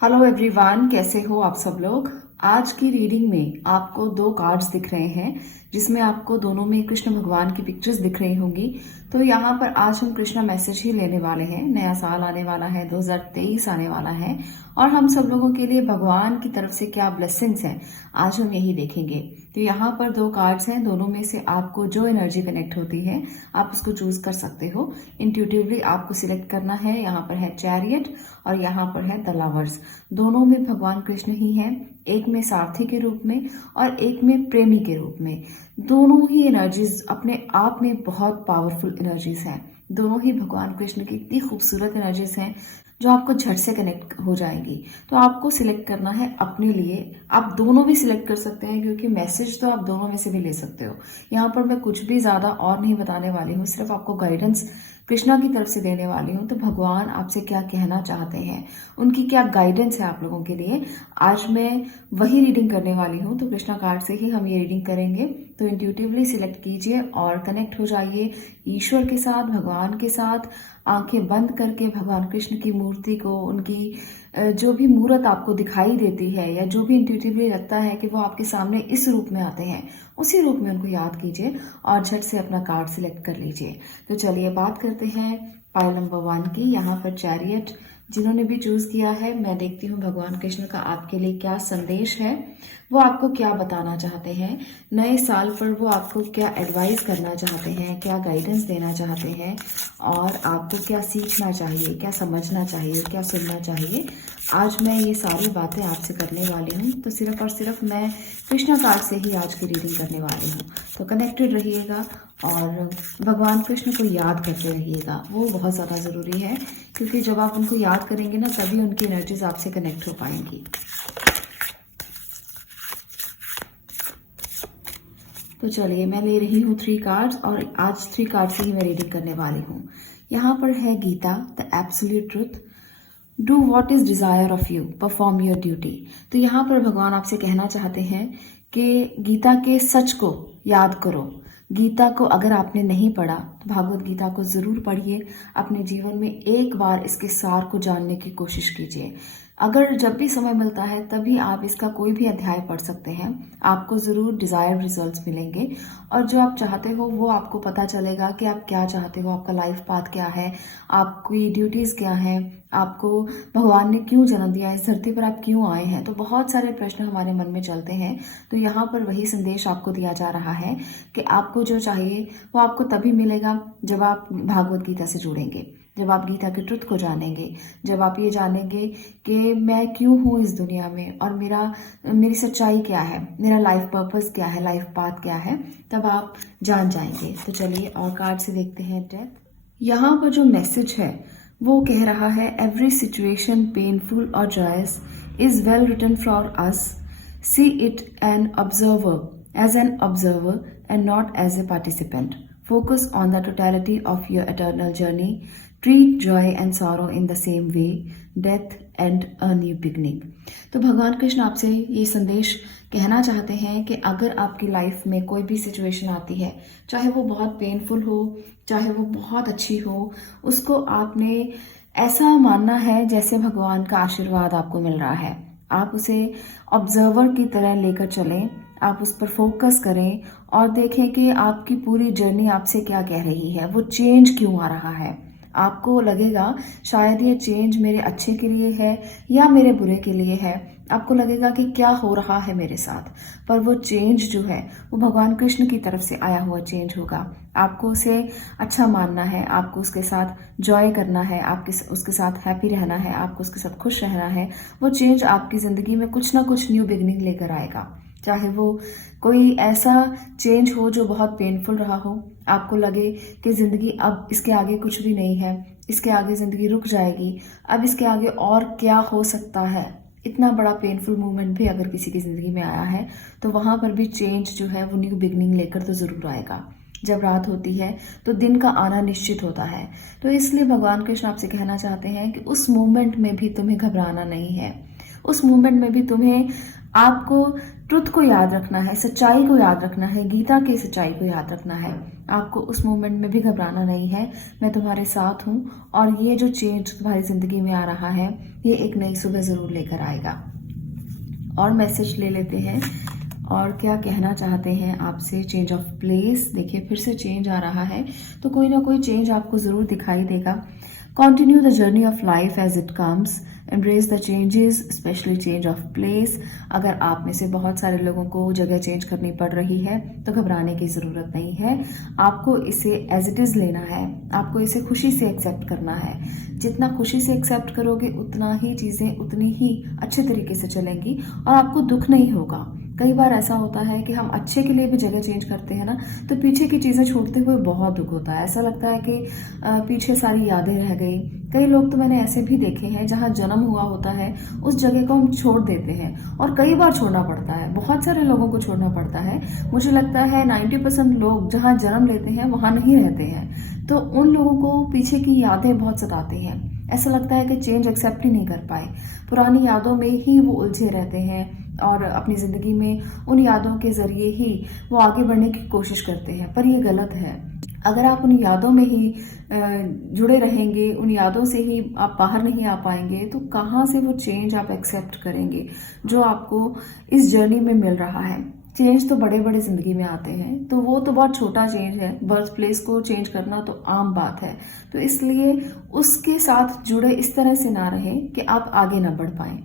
Hello everyone, कैसे हो आप सब लोग। आज की रीडिंग में आपको दो कार्ड्स दिख रहे हैं जिसमें आपको दोनों में कृष्ण भगवान की पिक्चर्स दिख रही होंगी। तो यहाँ पर आज हम कृष्णा मैसेज ही लेने वाले हैं। नया साल आने वाला है, 2023 आने वाला है और हम सब लोगों के लिए भगवान की तरफ से क्या ब्लेसिंग्स हैं आज हम यही देखेंगे। तो यहाँ पर दो कार्ड्स हैं, दोनों में से आपको जो एनर्जी कनेक्ट होती है आप उसको चूज कर सकते हो। इंट्यूटिवली आपको सिलेक्ट करना है। यहाँ पर है चैरियट और यहाँ पर है द लवर्स। दोनों में भगवान कृष्ण ही हैं, एक में सारथी के रूप में और एक में प्रेमी के रूप में। दोनों ही एनर्जीज अपने आप में बहुत पावरफुल एनर्जीज हैं। दोनों ही भगवान कृष्ण की इतनी खूबसूरत एनर्जीज हैं जो आपको झट से कनेक्ट हो जाएंगी। तो आपको सिलेक्ट करना है अपने लिए। आप दोनों भी सिलेक्ट कर सकते हैं क्योंकि मैसेज तो आप दोनों में से भी ले सकते हो। यहाँ पर मैं कुछ भी ज्यादा और नहीं बताने वाली हूँ, सिर्फ आपको गाइडेंस कृष्णा की तरफ से देने वाली हूँ। तो भगवान आपसे क्या कहना चाहते हैं, उनकी क्या गाइडेंस है आप लोगों के लिए, आज मैं वही रीडिंग करने वाली हूँ। तो कृष्णा कार्ड से ही हम ये रीडिंग करेंगे। तो इंट्यूटिवली सिलेक्ट कीजिए और कनेक्ट हो जाइए ईश्वर के साथ, भगवान के साथ। आंखें बंद करके भगवान कृष्ण की मूर्ति को, उनकी जो भी मूर्त आपको दिखाई देती है या जो भी इंट्यूटिवली लगता है कि वो आपके सामने इस रूप में आते हैं, उसी रूप में उनको याद कीजिए और झट से अपना कार्ड सिलेक्ट कर लीजिए। तो चलिए बात करते हैं पाइल नंबर 1 की। यहाँ पर चैरियट जिन्होंने भी चूज किया है, मैं देखती हूँ भगवान कृष्ण का आपके लिए क्या संदेश है, वो आपको क्या बताना चाहते हैं नए साल पर, वो आपको क्या एडवाइस करना चाहते हैं, क्या गाइडेंस देना चाहते हैं और आपको क्या सीखना चाहिए, क्या समझना चाहिए, क्या सुनना चाहिए। आज मैं ये सारी बातें आपसे करने वाली हूँ। तो सिर्फ और सिर्फ मैं कृष्णा कार्ड से ही आज की रीडिंग करने वाली हूँ। तो कनेक्टेड रहिएगा और भगवान कृष्ण को याद करते रहिएगा, वो बहुत ज़्यादा ज़रूरी है क्योंकि जब आप उनको याद करेंगे ना तभी उनकी एनर्जीज आपसे कनेक्ट हो पाएंगी। तो चलिए मैं ले रही हूँ 3 कार्ड्स और आज 3 कार्ड से ही मैं रीडिंग करने वाली हूँ। यहाँ पर है Gita, the absolute truth. Do what is desire of you, perform your duty. तो यहाँ पर भगवान आपसे कहना चाहते हैं कि गीता के सच को याद करो। गीता को अगर आपने नहीं पढ़ा तो भागवत गीता को जरूर पढ़िए। अपने जीवन में एक बार इसके सार को जानने की कोशिश कीजिए। अगर जब भी समय मिलता है तभी आप इसका कोई भी अध्याय पढ़ सकते हैं। आपको जरूर डिजायर्ड रिजल्ट्स मिलेंगे और जो आप चाहते हो वो आपको पता चलेगा कि आप क्या चाहते हो, आपका लाइफ पाथ क्या है, आपकी ड्यूटीज क्या है, आपको भगवान ने क्यों जन्म दिया, इस धरती पर आप क्यों आए हैं। तो बहुत सारे प्रश्न हमारे मन में चलते हैं। तो यहाँ पर वही संदेश आपको दिया जा रहा है कि आपको जो चाहिए वो आपको तभी मिलेगा जब आप भागवत गीता से जुड़ेंगे, जब आप गीता के ट्रुथ को जानेंगे, जब आप ये जानेंगे कि मैं क्यों हूँ इस दुनिया में और मेरी सच्चाई क्या है, मेरा लाइफ पर्पस क्या है, लाइफ पाथ क्या है, तब आप जान जाएंगे। तो चलिए और कार्ड से देखते हैं डेथ। यहाँ पर जो मैसेज है वो कह रहा है, एवरी सिचुएशन पेनफुल और joyous is well written for us, see it as an observer and not as a participant, focus on the totality of your eternal journey, treat joy and sorrow in the same way, death and a new beginning। तो भगवान कृष्ण आपसे ये संदेश कहना चाहते हैं कि अगर आपकी लाइफ में कोई भी सिचुएशन आती है, चाहे वो बहुत पेनफुल हो, चाहे वो बहुत अच्छी हो, उसको आपने ऐसा मानना है जैसे भगवान का आशीर्वाद आपको मिल रहा है। आप उसे ऑब्जर्वर की तरह लेकर चलें, आप उस पर फोकस करें और देखें कि आपकी पूरी जर्नी आपसे क्या कह रही है, वो चेंज क्यों आ रहा है। आपको लगेगा शायद ये चेंज मेरे अच्छे के लिए है या मेरे बुरे के लिए है। आपको लगेगा कि क्या हो रहा है मेरे साथ, पर वो चेंज जो है वो भगवान कृष्ण की तरफ से आया हुआ चेंज होगा। आपको उसे अच्छा मानना है, आपको उसके साथ जॉय करना है, आपके उसके साथ हैप्पी रहना है, आपको उसके साथ खुश रहना है। वो चेंज आपकी जिंदगी में कुछ ना कुछ न्यू बिगनिंग लेकर आएगा। चाहे वो कोई ऐसा चेंज हो जो बहुत पेनफुल रहा हो, आपको लगे कि जिंदगी अब इसके आगे कुछ भी नहीं है, इसके आगे जिंदगी रुक जाएगी, अब इसके आगे और क्या हो सकता है। इतना बड़ा पेनफुल मोमेंट भी अगर किसी की जिंदगी में आया है तो वहां पर भी चेंज जो है वो न्यू बिगनिंग लेकर तो जरूर आएगा। जब रात होती है तो दिन का आना निश्चित होता है। तो इसलिए भगवान कृष्ण आपसे कहना चाहते हैं कि उस मोमेंट में भी तुम्हें घबराना नहीं है। उस मोमेंट में भी तुम्हें आपको ट्रुथ को याद रखना है, सच्चाई को याद रखना है, गीता की सच्चाई को याद रखना है। आपको उस मोमेंट में भी घबराना नहीं है। मैं तुम्हारे साथ हूँ और ये जो चेंज तुम्हारी जिंदगी में आ रहा है ये एक नई सुबह जरूर लेकर आएगा। और मैसेज ले लेते हैं और क्या कहना चाहते हैं आपसे। चेंज ऑफ प्लेस, देखिए फिर से चेंज आ रहा है, तो कोई ना कोई चेंज आपको जरूर दिखाई देगा। Continue the journey of life as it comes, embrace the changes, specially change of place. अगर आप में से बहुत सारे लोगों को जगह चेंज करनी पड़ रही है तो घबराने की जरूरत नहीं है। आपको इसे एज इट इज लेना है, आपको इसे खुशी से एक्सेप्ट करना है। जितना खुशी से एक्सेप्ट करोगे उतना ही चीजें उतनी ही अच्छे तरीके से चलेंगी और आपको दुख नहीं होगा। कई बार ऐसा होता है कि हम अच्छे के लिए भी जगह चेंज करते हैं ना, तो पीछे की चीजें छोड़ते हुए बहुत दुख होता है। ऐसा लगता है कि पीछे सारी यादें रह गई। कई लोग तो मैंने ऐसे भी देखे हैं जहां जन्म हुआ होता है उस जगह को हम छोड़ देते हैं और कई बार छोड़ना पड़ता है, बहुत सारे लोगों को छोड़ना पड़ता है। मुझे लगता है 90% लोग जहां जन्म लेते हैं वहां नहीं रहते हैं, तो उन लोगों को पीछे की यादें बहुत सताती हैं। ऐसा लगता है कि चेंज एक्सेप्ट ही नहीं कर पाए, पुरानी यादों में ही वो उलझे रहते हैं और अपनी जिंदगी में उन यादों के जरिए ही वो आगे बढ़ने की कोशिश करते हैं, पर ये गलत है। अगर आप उन यादों में ही जुड़े रहेंगे, उन यादों से ही आप बाहर नहीं आ पाएंगे, तो कहाँ से वो चेंज आप एक्सेप्ट करेंगे जो आपको इस जर्नी में मिल रहा है। चेंज तो बड़े बड़े जिंदगी में आते हैं, तो वो तो बहुत छोटा चेंज है। बर्थ प्लेस को चेंज करना तो आम बात है, तो इसलिए उसके साथ जुड़े इस तरह से ना रहे कि आप आगे ना बढ़ पाए।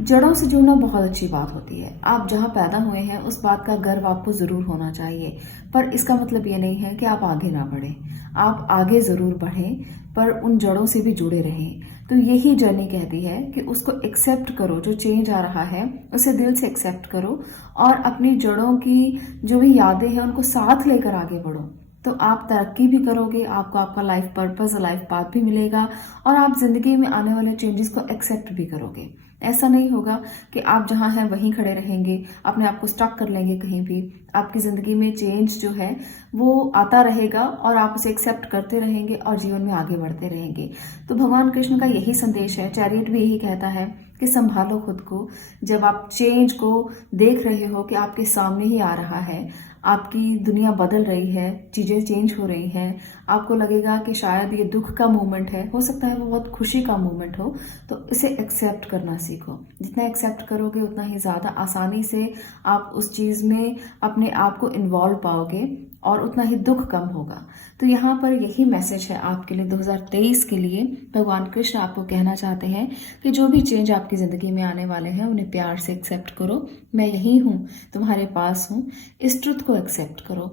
जड़ों से जुड़ना बहुत अच्छी बात होती है। आप जहां पैदा हुए हैं उस बात का गर्व आपको जरूर होना चाहिए, पर इसका मतलब ये नहीं है कि आप आगे ना बढ़ें। आप आगे जरूर बढ़ें, पर उन जड़ों से भी जुड़े रहें। तो यही जर्नी कहती है कि उसको एक्सेप्ट करो, जो चेंज आ रहा है उसे दिल से एक्सेप्ट करो और अपनी जड़ों की जो भी यादें हैं उनको साथ लेकर आगे बढ़ो। तो आप तरक्की भी करोगे, आपको आपका लाइफ पर्पस, लाइफ पाथ भी मिलेगा और आप जिंदगी में आने वाले चेंजेस को एक्सेप्ट भी करोगे। ऐसा नहीं होगा कि आप जहां हैं वहीं खड़े रहेंगे, अपने आप को स्टक कर लेंगे कहीं भी। आपकी जिंदगी में चेंज जो है वो आता रहेगा और आप उसे एक्सेप्ट करते रहेंगे और जीवन में आगे बढ़ते रहेंगे। तो भगवान कृष्ण का यही संदेश है। चैरियट भी यही कहता है कि संभालो खुद को। जब आप चेंज को देख रहे हो कि आपके सामने ही आ रहा है, आपकी दुनिया बदल रही है, चीजें चेंज हो रही हैं, आपको लगेगा कि शायद ये दुख का मोमेंट है, हो सकता है वो बहुत खुशी का मोमेंट हो, तो इसे एक्सेप्ट करना सीखो। जितना एक्सेप्ट करोगे उतना ही ज्यादा आसानी से आप उस चीज में अपने आप को इन्वॉल्व पाओगे और उतना ही दुख कम होगा। तो यहाँ पर यही मैसेज है आपके लिए 2023 के लिए। भगवान कृष्ण आपको कहना चाहते हैं कि जो भी चेंज आपकी जिंदगी में आने वाले हैं उन्हें प्यार से एक्सेप्ट करो। मैं यही हूँ, तुम्हारे पास हूँ, इस ट्रुथ को एक्सेप्ट करो।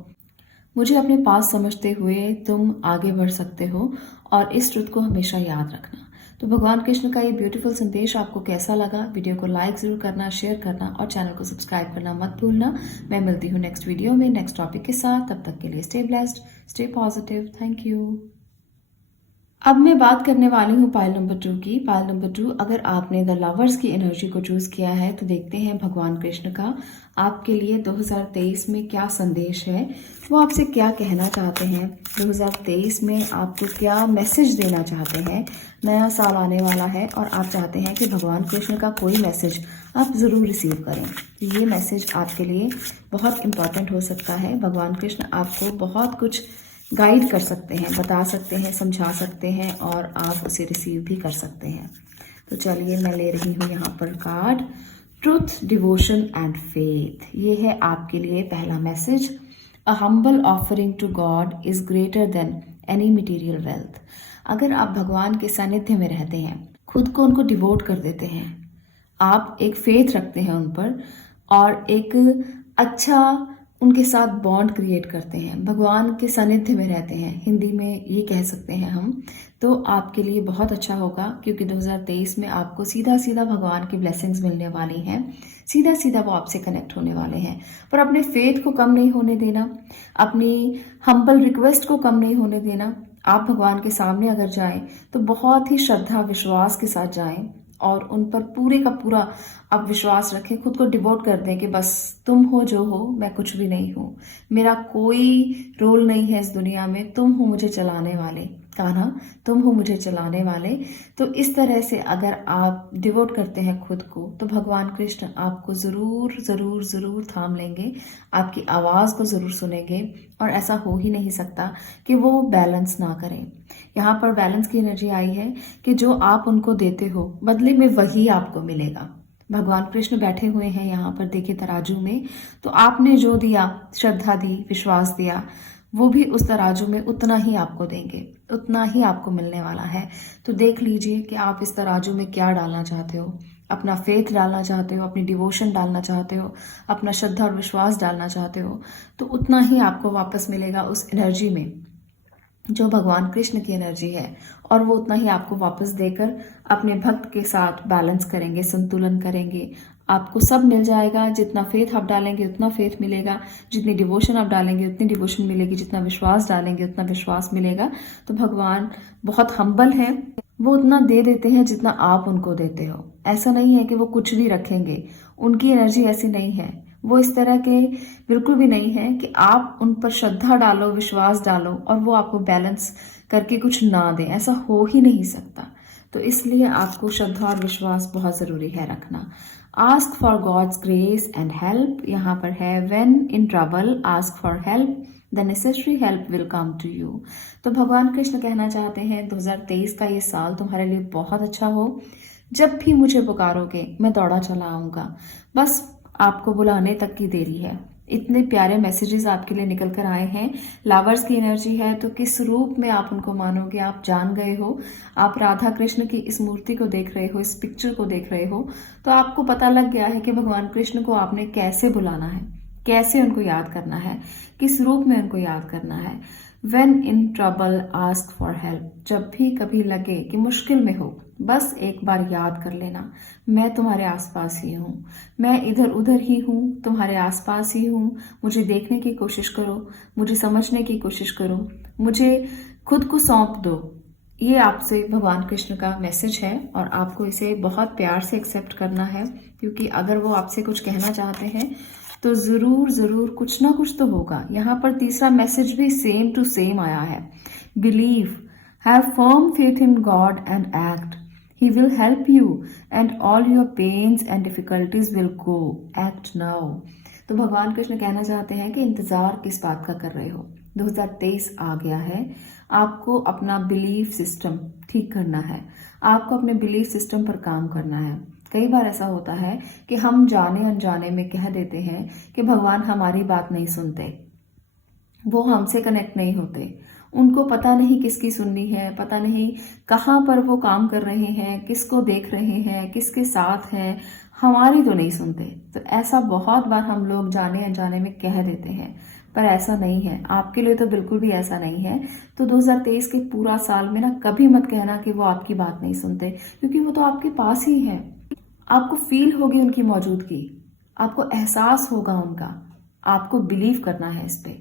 मुझे अपने पास समझते हुए तुम आगे बढ़ सकते हो और इस ट्रुथ को हमेशा याद रखना। तो भगवान कृष्ण का ये ब्यूटीफुल संदेश आपको कैसा लगा? वीडियो को लाइक जरूर करना, शेयर करना और चैनल को सब्सक्राइब करना मत भूलना। मैं मिलती हूँ नेक्स्ट वीडियो में नेक्स्ट टॉपिक के साथ। तब तक के लिए stay blessed, stay positive. Thank you. अब मैं बात करने वाली हूँ पाइल नंबर 2 की। पाइल नंबर 2, अगर आपने द लवर्स की एनर्जी को चूज किया है तो देखते हैं भगवान कृष्ण का आपके लिए 2023 में क्या संदेश है, वो आपसे क्या कहना चाहते हैं, 2023 में आपको क्या मैसेज देना चाहते हैं। नया साल आने वाला है और आप चाहते हैं कि भगवान कृष्ण का कोई मैसेज आप ज़रूर रिसीव करें। ये मैसेज आपके लिए बहुत इम्पॉर्टेंट हो सकता है। भगवान कृष्ण आपको बहुत कुछ गाइड कर सकते हैं, बता सकते हैं, समझा सकते हैं और आप उसे रिसीव भी कर सकते हैं। तो चलिए मैं ले रही हूँ यहाँ पर card, truth, devotion and faith. ये है आपके लिए पहला message. A humble offering to God is greater than any material wealth. अगर आप भगवान के सानिध्य में रहते हैं, खुद को उनको डिवोट कर देते हैं, आप एक फेथ रखते हैं उन पर और एक अच्छा उनके साथ बॉन्ड क्रिएट करते हैं, भगवान के सानिध्य में रहते हैं, हिंदी में ये कह सकते हैं हम, तो आपके लिए बहुत अच्छा होगा। क्योंकि 2023 में आपको सीधा सीधा भगवान की ब्लेसिंग्स मिलने वाली हैं, सीधा सीधा वो आपसे कनेक्ट होने वाले हैं। पर अपने फेथ को कम नहीं होने देना, अपनी हम्बल रिक्वेस्ट को कम नहीं होने देना। आप भगवान के सामने अगर जाएं तो बहुत ही श्रद्धा विश्वास के साथ जाएं और उन पर पूरे का पूरा आप विश्वास रखें, खुद को डिवोट कर दें कि बस तुम हो जो हो, मैं कुछ भी नहीं हूँ, मेरा कोई रोल नहीं है इस दुनिया में, तुम हो मुझे चलाने वाले। कान्हा तुम हो मुझे चलाने वाले। तो इस तरह से अगर आप डिवोट करते हैं खुद को तो भगवान कृष्ण आपको ज़रूर ज़रूर ज़रूर थाम लेंगे, आपकी आवाज़ को ज़रूर सुनेंगे और ऐसा हो ही नहीं सकता कि वो बैलेंस ना करें। यहाँ पर बैलेंस की एनर्जी आई है कि जो आप उनको देते हो बदले में वही आपको मिलेगा। भगवान कृष्ण बैठे हुए हैं यहाँ पर देखिए तराजू में, तो आपने जो दिया, श्रद्धा दी, विश्वास दिया, वो भी उस तराजू में उतना ही आपको देंगे, उतना ही आपको मिलने वाला है। तो देख लीजिए कि आप इस तराजू में क्या डालना चाहते हो। अपना फेथ डालना चाहते हो, अपनी डिवोशन डालना चाहते हो, अपना श्रद्धा और विश्वास डालना चाहते हो, तो उतना ही आपको वापस मिलेगा उस एनर्जी में जो भगवान कृष्ण की एनर्जी है, और वो उतना ही आपको वापस देकर अपने भक्त के साथ बैलेंस करेंगे, संतुलन करेंगे। आपको सब मिल जाएगा, जितना फेथ आप डालेंगे उतना फेथ मिलेगा, जितनी डिवोशन आप डालेंगे उतनी डिवोशन मिलेगी, जितना विश्वास डालेंगे उतना विश्वास मिलेगा। तो भगवान बहुत हम्बल है, वो उतना दे देते हैं जितना आप उनको देते हो। ऐसा नहीं है कि वो कुछ भी रखेंगे, उनकी एनर्जी ऐसी नहीं है, वो इस तरह के बिल्कुल भी नहीं है कि आप उन पर श्रद्धा डालो, विश्वास डालो और वो आपको बैलेंस करके कुछ ना दें, ऐसा हो ही नहीं सकता। तो इसलिए आपको श्रद्धा और विश्वास बहुत ज़रूरी है रखना। Ask for God's grace and help, यहाँ पर है when in trouble ask for help, the necessary help will come to you. तो भगवान कृष्ण कहना चाहते हैं 2023 का ये साल तुम्हारे लिए बहुत अच्छा हो। जब भी मुझे पुकारोगे मैं दौड़ा चला आऊँगा, बस आपको बुलाने तक की देरी है। इतने प्यारे मैसेजेस आपके लिए निकल कर आए हैं। लवर्स की एनर्जी है तो किस रूप में आप उनको मानोगे, आप जान गए हो। आप राधा कृष्ण की इस मूर्ति को देख रहे हो, इस पिक्चर को देख रहे हो, तो आपको पता लग गया है कि भगवान कृष्ण को आपने कैसे बुलाना है, कैसे उनको याद करना है, किस रूप में उनको याद करना है। When in trouble ask for help, जब भी कभी लगे कि मुश्किल में हो, बस एक बार याद कर लेना, मैं तुम्हारे आसपास ही हूँ, मैं इधर उधर ही हूँ, तुम्हारे आसपास ही हूँ। मुझे देखने की कोशिश करो, मुझे समझने की कोशिश करो, मुझे खुद को सौंप दो। ये आपसे भगवान कृष्ण का मैसेज है और आपको इसे बहुत प्यार से एक्सेप्ट करना है, क्योंकि अगर वो आपसे कुछ कहना चाहते हैं तो जरूर जरूर कुछ ना कुछ तो होगा। यहाँ पर तीसरा मैसेज भी सेम टू सेम आया है। Believe, have firm faith in God and act, he will help you and all your pains and difficulties will go, act now. तो भगवान कृष्ण कहना चाहते हैं कि इंतजार किस बात का कर रहे हो, 2023 आ गया है, आपको अपना बिलीफ सिस्टम ठीक करना है, आपको अपने बिलीफ सिस्टम पर काम करना है। कई बार ऐसा होता है कि हम जाने अनजाने में कह देते हैं कि भगवान हमारी बात नहीं सुनते, वो हमसे कनेक्ट नहीं होते, उनको पता नहीं किसकी सुननी है, पता नहीं कहाँ पर वो काम कर रहे हैं, किसको देख रहे हैं, किसके साथ हैं, हमारी तो नहीं सुनते। तो ऐसा बहुत बार हम लोग जाने अनजाने में कह देते हैं, पर ऐसा नहीं है, आपके लिए तो बिल्कुल भी ऐसा नहीं है। तो 2023 के पूरा साल में ना कभी मत कहना कि वो आपकी बात नहीं सुनते, क्योंकि वो तो आपके पास ही है। आपको फील होगी उनकी मौजूदगी, आपको एहसास होगा उनका, आपको बिलीव करना है इस पे।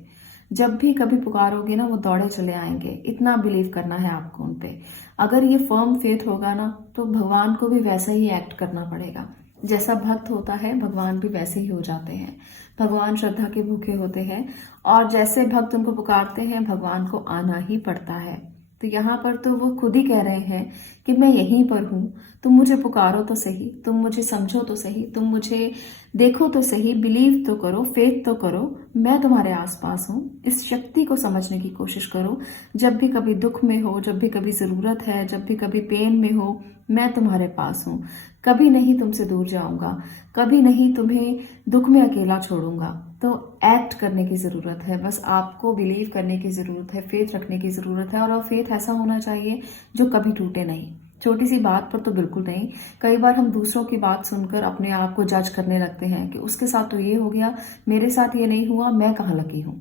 जब भी कभी पुकारोगे ना वो दौड़े चले आएंगे, इतना बिलीव करना है आपको उन पे। अगर ये फर्म फेथ होगा ना तो भगवान को भी वैसा ही एक्ट करना पड़ेगा, जैसा भक्त होता है भगवान भी वैसे ही हो जाते हैं। भगवान श्रद्धा के भूखे होते हैं और जैसे भक्त उनको पुकारते हैं भगवान को आना ही पड़ता है। तो यहाँ पर तो वो खुद ही कह रहे हैं कि मैं यहीं पर हूँ, तुम मुझे पुकारो तो सही, तुम मुझे समझो तो सही, तुम मुझे देखो तो सही, बिलीव तो करो, फेथ तो करो, मैं तुम्हारे आसपास हूँ। इस शक्ति को समझने की कोशिश करो। जब भी कभी दुख में हो, जब भी कभी ज़रूरत है, जब भी कभी पेन में हो, मैं तुम्हारे पास हूँ, कभी नहीं तुमसे दूर जाऊंगा, कभी नहीं तुम्हें दुख में अकेला छोड़ूंगा। तो एक्ट करने की ज़रूरत है, बस आपको बिलीव करने की ज़रूरत है, फेथ रखने की ज़रूरत है। और वो फेथ ऐसा होना चाहिए जो कभी टूटे नहीं, छोटी सी बात पर तो बिल्कुल नहीं। कई बार हम दूसरों की बात सुनकर अपने आप को जज करने लगते हैं कि उसके साथ तो ये हो गया, मेरे साथ ये नहीं हुआ, मैं कहाँ लकी हूँ,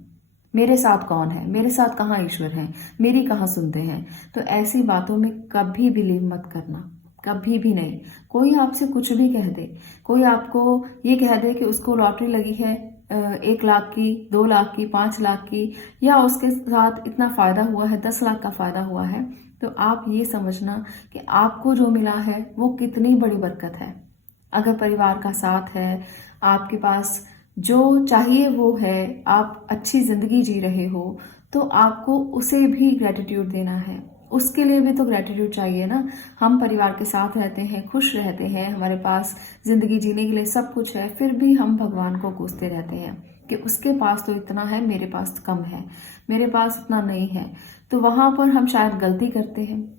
मेरे साथ कौन है, मेरे साथ कहाँ ईश्वर है, मेरी कहाँ सुनते हैं। तो ऐसी बातों में कभी बिलीव मत करना, कभी भी नहीं। कोई आपसे कुछ भी कह दे, कोई आपको ये कह दे कि उसको लॉटरी लगी है 1 लाख की, 2 लाख की, 5 लाख की, या उसके साथ इतना फायदा हुआ है, 10 लाख का फायदा हुआ है, तो आप ये समझना कि आपको जो मिला है वो कितनी बड़ी बरकत है। अगर परिवार का साथ है, आपके पास जो चाहिए वो है, आप अच्छी जिंदगी जी रहे हो, तो आपको उसे भी ग्रेटिट्यूड देना है। उसके लिए भी तो ग्रेटिट्यूड चाहिए ना। हम परिवार के साथ रहते हैं, खुश रहते हैं, हमारे पास जिंदगी जीने के लिए सब कुछ है, फिर भी हम भगवान को कोसते रहते हैं कि उसके पास तो इतना है, मेरे पास कम है, मेरे पास उतना नहीं है। तो वहां पर हम शायद गलती करते हैं।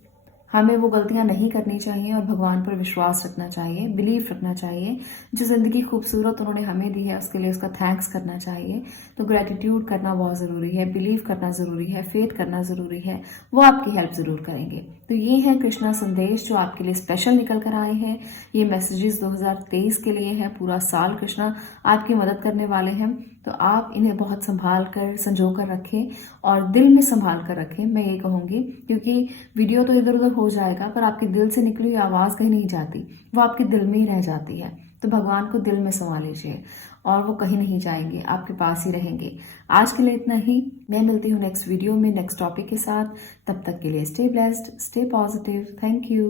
हमें वो गलतियां नहीं करनी चाहिए और भगवान पर विश्वास रखना चाहिए, बिलीव रखना चाहिए। जो जिंदगी खूबसूरत उन्होंने हमें दी है उसके लिए उसका थैंक्स करना चाहिए। तो ग्रेटिट्यूड करना बहुत जरूरी है, बिलीव करना जरूरी है, फेथ करना जरूरी है। वो आपकी हेल्प जरूर करेंगे। तो ये है कृष्णा संदेश जो आपके लिए स्पेशल निकल कर आए हैं। ये मैसेजेस 2023 के लिए है। पूरा साल कृष्णा आपकी मदद करने वाले हैं। तो आप इन्हें बहुत संभाल कर, संजो कर रखें और दिल में संभाल कर रखें, मैं ये कहूंगी। क्योंकि वीडियो तो इधर उधर हो जाएगा पर आपके दिल से निकली हुई आवाज कहीं नहीं जाती, वो आपके दिल में ही रह जाती है। तो भगवान को दिल में समा लीजिए और वो कहीं नहीं जाएंगे, आपके पास ही रहेंगे। आज के लिए इतना ही। मैं मिलती हूँ नेक्स्ट वीडियो में नेक्स्ट टॉपिक के साथ। तब तक के लिए stay blessed, stay positive. Thank you.